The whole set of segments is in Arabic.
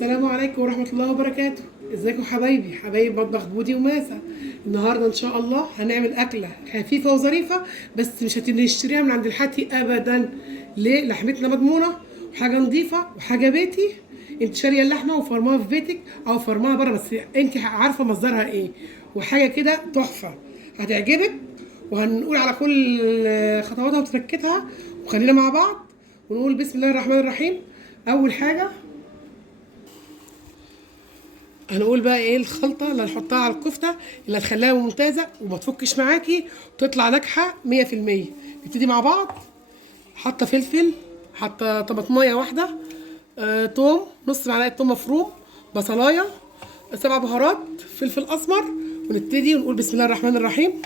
السلام عليكم ورحمة الله وبركاته. ازيكم حبايبي حبايب مطبخ بودي وماسة. النهارده ان شاء الله هنعمل اكلة خفيفة وظريفة، بس مش هنشتريها من عند الحاتي ابدا. ليه؟ لحمتنا مضمونة وحاجة نظيفة وحاجة بيتي. انت شارية اللحمة وفرماها في بيتك او فرماها بره، بس انت عارفة مصدرها ايه، وحاجة كده تحفة هتعجبك. وهنقول على كل خطواتها وتركتها، وخلينا مع بعض ونقول بسم الله الرحمن الرحيم. اول حاجة هنقول بقى ايه الخلطه اللي هنحطها على الكفته اللي هتخليها ممتازه وما تفكش معاكي وتطلع ناجحه 100%. نبتدي مع بعض. حاطه فلفل، حاطه طماطمايه واحده، توم، نص معلقه توم مفروم، بصلايه، 7 بهارات، فلفل اسمر. ونبتدي ونقول بسم الله الرحمن الرحيم.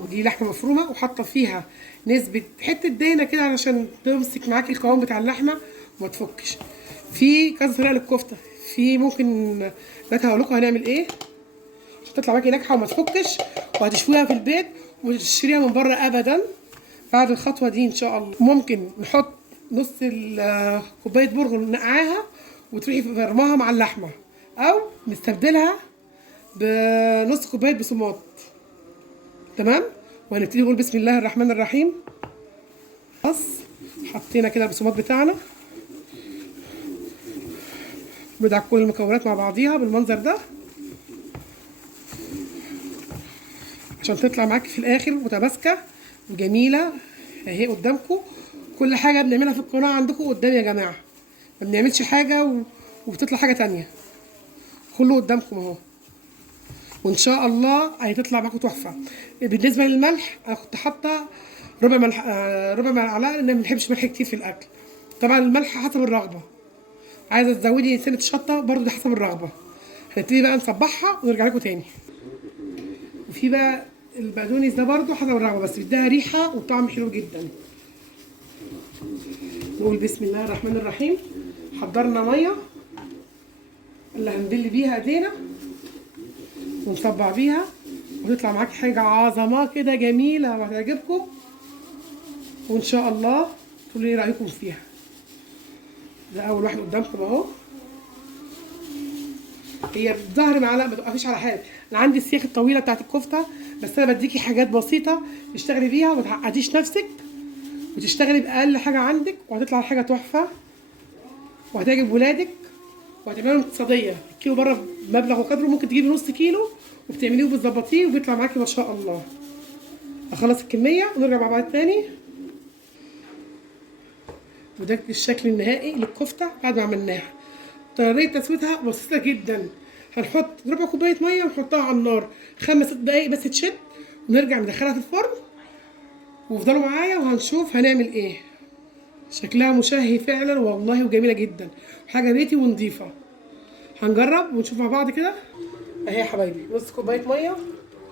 ودي لحمه مفرومه وحاطه فيها نسبه حته دهنه كده علشان تمسك معاكي القوام بتاع اللحمه وما تفكش. في كذا طريقه للكفته، في ممكن دلوقتي هقول لكم هنعمل ايه عشان تطلع معاكي ناجحه وما تفكش، وهتشويها في البيت ومش تشتريها من بره ابدا. بعد الخطوه دي ان شاء الله ممكن نحط نص كوبايه برغل نقعاها وتروحي فرماها مع اللحمه، او نستبدلها بنص كوبايه بصمات. تمام. وهنبتدي نقول بسم الله الرحمن الرحيم. خلاص حطينا كده البصمات بتاعنا، بدع كل المكونات مع بعضيها بالمنظر ده عشان تطلع معاكي في الاخر متماسكه وجميله اهي قدامكم. كل حاجه بنعملها في القناه عندكم قدامي يا جماعه، ما بنعملش حاجه وبتطلع حاجه تانية، كله قدامكم اهو. وان شاء الله هتطلع معاكم تحفه. بالنسبه للملح انا كنت حاطه ربع ملح، ربع معلقه، لان ما بنحبش ملح كتير في الاكل. طبعا الملح حسب الرغبه، عايزه تزودي سنه الشطه برضو ده حسب الرغبه. هنبتدي بقى نصبحها ونرجع لكم تاني. وفي بقى البقدونس ده برضو حسب الرغبه، بس بيديها ريحه وطعم حلو جدا. نقول بسم الله الرحمن الرحيم. حضرنا ميه اللي هنبل بيها ايدينا ونصبع بيها، وتطلع معاكي حاجه عظمه كده جميله وهتعجبكم. وان شاء الله تقولوا لي رايكم فيها. ده اول واحد قدامكم اهو. هي بظهر معلقه ما توقفيش على حاجه. انا عندي السياخ الطويله بتاعت الكفته، بس انا بديكي حاجات بسيطه تشتغلي بيها وما تعقديش نفسك، وتشتغلي باقل حاجه عندك وهتطلع الحاجه تحفه وهتعجب ولادك وهتعمليها اقتصاديه. الكيلو بره بمبلغ وقدره، ممكن تجيبي نص كيلو وبتعمليه وبتظبطيه وبيطلع معاكي ما شاء الله. اخلص الكميه ونرجع مع بعض تاني. وده الشكل النهائي للكفته بعد ما عملناها. طريقه تسويتها بسيطه جدا. هنحط ربع كوبايه ميه ونحطها على النار 5 6 دقايق بس تشد، ونرجع ندخلها في الفرن. وافضلوا معايا وهنشوف هنعمل ايه. شكلها مشهي فعلا والله وجميله جدا وحاجه بيتي ونضيفه. هنجرب ونشوف مع بعض كده. اهي يا حبايبي نص كوبايه ميه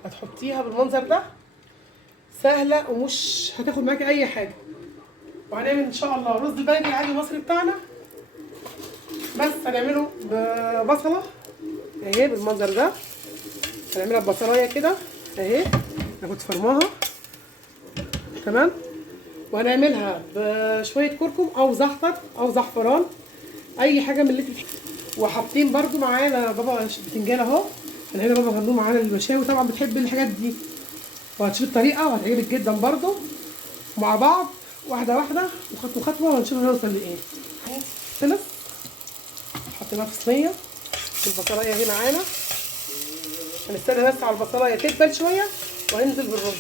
هتحطيها بالمنظر ده، سهله ومش هتاخد معاكي اي حاجه. وهنعمل ان شاء الله رز البلدي العادي المصري بتاعنا، بس هنعمله ببصله اهي بالمنظر ده. هنعملها ببصلايه كده اهي، انا كنت فرماها. تمام. وهنعملها بشويه كركم او زعتر او زعفران، اي حاجه من اللي انت بتحبيها. وحاطين برده معانا بابا بتنجان اهو. انا هنا بابا غنوم معانا المشاوي، طبعا بتحب الحاجات دي وهتشوف الطريقه وهتعجبك جدا برده. مع بعض واحده واحده وخطوه خطوه وهنشوف هنوصل لايه. خلص. حطيناها في صينيه. البصلايه اهي معانا، هنستنى بس على البصلايه تدبل شويه وهننزل بالرز.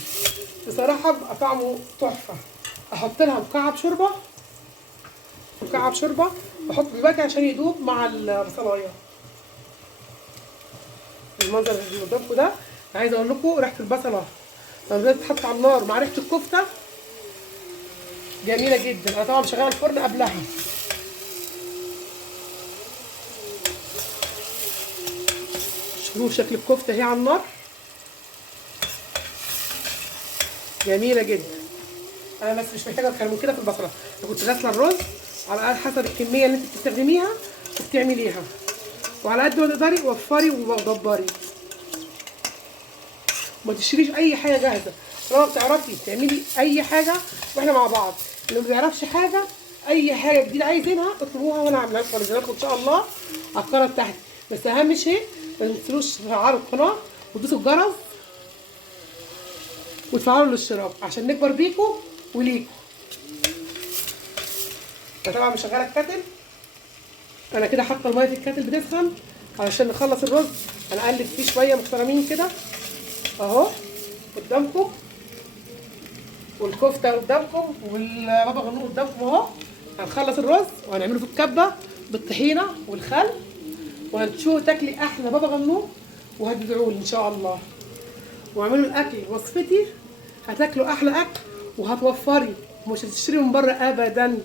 بصراحه بقى طعمه تحفه. احط لها مكعب شوربه، مكعب شوربه واحط دلوقتي عشان يدوب مع البصلايه. المنظر اللي قدامكم ده عايزه اقول لكم ريحه البصله لما بتتحط على النار مع ريحه الكفته جميله جدا. انا طبعا مشغله الفرن قبلها. شوفوا شكل الكفته اهي على النار، جميله جدا. انا بس مش محتاجه اكتر من كده في البصله. انا كنت غاسله الرز على حسب الكميه اللي انت بتستخدميها وبتعمليها، وعلى قد ما تقدري وفري ودبري، ما تشتريش اي حاجه جاهزه. لو بتعرفي تعملي اي حاجه واحنا مع بعض، اللي ما بيعرفش حاجه اي حاجه جديده عايزينها اطلبوها وانا اعملها لكم وانزلها ان شاء الله على القناه بتاعتي. بس اهم شيء ما تنسوش تفعلوا القناه وتدوسوا الجرس وتفعلوا الاشتراك عشان نكبر بيكم وليكم. انا طبعا مشغله الكاتل، انا كده حاطه الميه في الكاتل بتسخن علشان نخلص الرز. هنقلب فيه شويه محترمين كده اهو قدامكم، والكفته قدامكم والبابا غنوج قدامكم اهو. هنخلص الرز وهنعمله في الكبه بالطحينه والخل، وهتشوفوا تاكلي احلى بابا غنوج وهتدعوا لي ان شاء الله. واعملوا الاكل وصفتي، هتاكلوا احلى اكل وهتوفري، مش هتشتري من بره ابدا.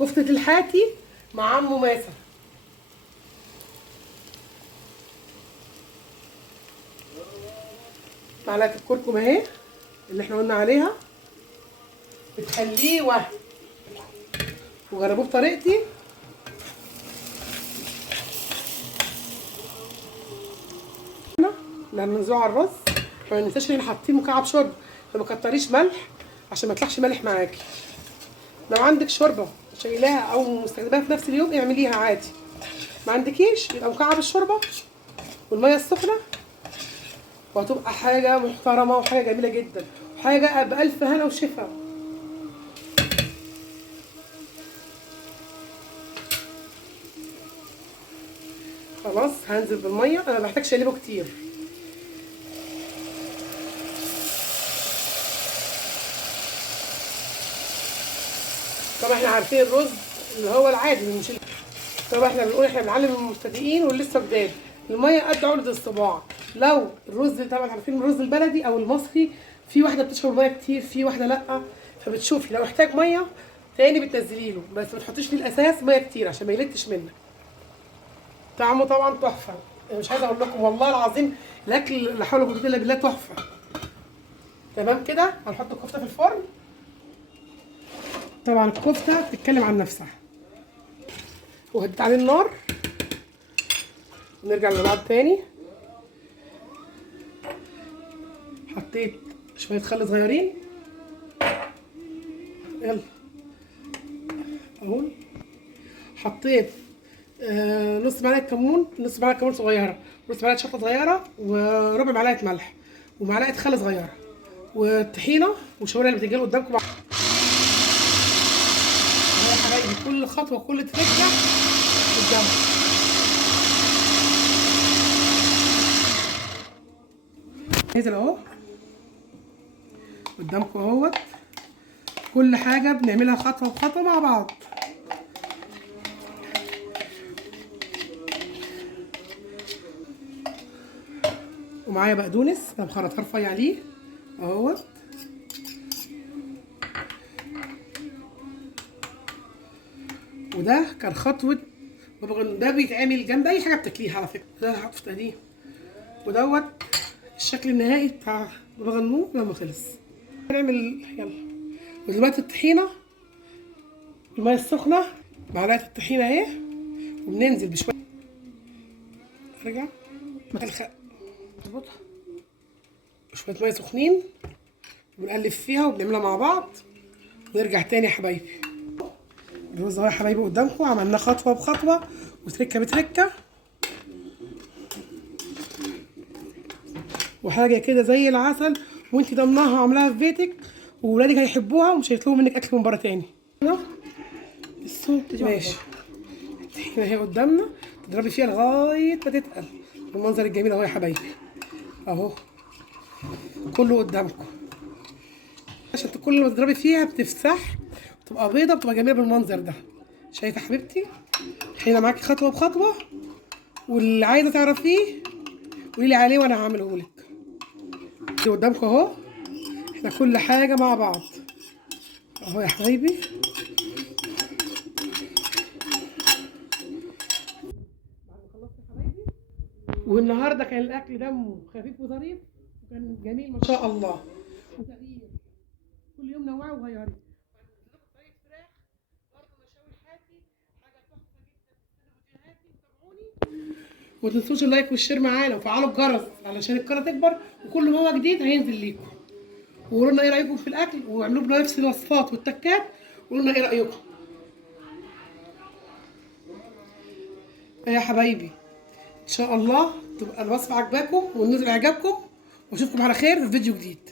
كفته الحاتي مع عمو ماسة. معلقه الكركم اهي اللي احنا قلنا عليها، بتخليه وهم، وجربوه بطريقتي. لما ننزعه على الرز ما ننساش ان حاطين مكعب شوربه، فما كتريش ملح عشان ما يطلعش مالح معاكي. لو عندك شوربه شايلاها او مستخدماها في نفس اليوم اعمليها عادي، ما عندكيش يبقى مكعب الشوربه والميه السخنه، وهتبقى حاجه محترمه وحاجه جميله جدا وحاجه بألف هنا وشفا. خلاص هنزل بالميه، انا ما بحتاجش اقلبه كتير. طبعا احنا عارفين الرز اللي هو العادي مش طبعا احنا بنقول احنا بنعلم المبتدئين واللي لسه جداد. الميه قد عقله الصباع. لو الرز طبعا عارفين الرز البلدي او المصري، في واحده بتشرب الميه كتير في واحده لا، فبتشوفي لو احتاج ميه تاني بتنزلي له، بس ما تحطيش في الاساس ميه كتير عشان ما يلتش منك. طعمه طبعا تحفه، انا مش عايزه اقول لكم والله العظيم الاكل لا حول ولا قوه الا بالله تحفه. تمام كده هنحط الكفته في الفرن. طبعا الكفته بتتكلم عن نفسها، وهديت عليه النار ونرجع لبعض تاني. حطيت شويه خل صغيرين، يلا اهو. حطيت نص معلقه كمون، نص معلقه كمون صغيره، نص معلقه شطه صغيره، وربع معلقه ملح، ومعلقه خل صغيره، والطحينه والشاورما اللي بتنجان قدامكم. اهو يا حبايبي كل خطوه كل تركه قدامكم. نزل اهو قدامكم اهوت، كل حاجه بنعملها خطوه بخطوه مع بعض. ومعايا بقدونس انا مخرطها رفيع عليه اهوت، وده كان خطوه بابا غنوج. ده بيتعمل جنب اي حاجه بتاكليها على فكره، ده هحطه في تقديم. ودوت الشكل النهائي بتاع بابا غنوج لما خلص. هنعمل يلا. ودلوقتي الطحينه، الميه السخنه، معلقه الطحينه اهي، وبننزل بشويه. ارجع الخ اظبطها شويه ميه سخنين، وبنقلب فيها وبنعملها مع بعض. ونرجع تاني يا حبايبي. الرز اهو يا حبايبي قدامكم، عملناه خطوه بخطوه وتركه بتركه، وحاجه كده زي العسل، وانتي ضمناها وعاملاها في بيتك، وولادك هيحبوها ومش هيطلبوا منك اكل من بره تاني. ماشي. الطحينه اهي قدامنا، تضربي فيها لغايه ما تتقل بالمنظر الجميل اهو يا حبايبي اهو، كله قدامكم. عشان كل ما تضربي فيها بتفسح، بتبقى بيضه، بتبقى جميله بالمنظر ده. شايفه حبيبتي؟ الطحينه معاكي خطوه بخطوه، واللي عايزه تعرفيه قولي لي عليه وانا هعمله لك. دي قدامكم اهو، احنا كل حاجه مع بعض اهو يا حبايبي. والنهارده كان الاكل دمه خفيف وظريف، وكان جميل ما شاء الله. وتغيير كل كل يوم نوعي وغيري. هنزل لكم طريقه فراخ برضه مشاوي حاتي، حاجه تحفه جدا. استنوا فيديوهاتي وتابعوني، وما تنسوش اللايك والشير معانا وفعلوا الجرس علشان القناه تكبر، وكل ما هو جديد هينزل ليكم. وقولوا لنا ايه رايكم في الاكل، واعملوا لنا نفس الوصفات والتكات، وقولوا لنا ايه رايكم. يا حبايبي ان شاء الله تبقى الوصفه عجباكم والنزل عجبكم، واشوفكم على خير في فيديو جديد.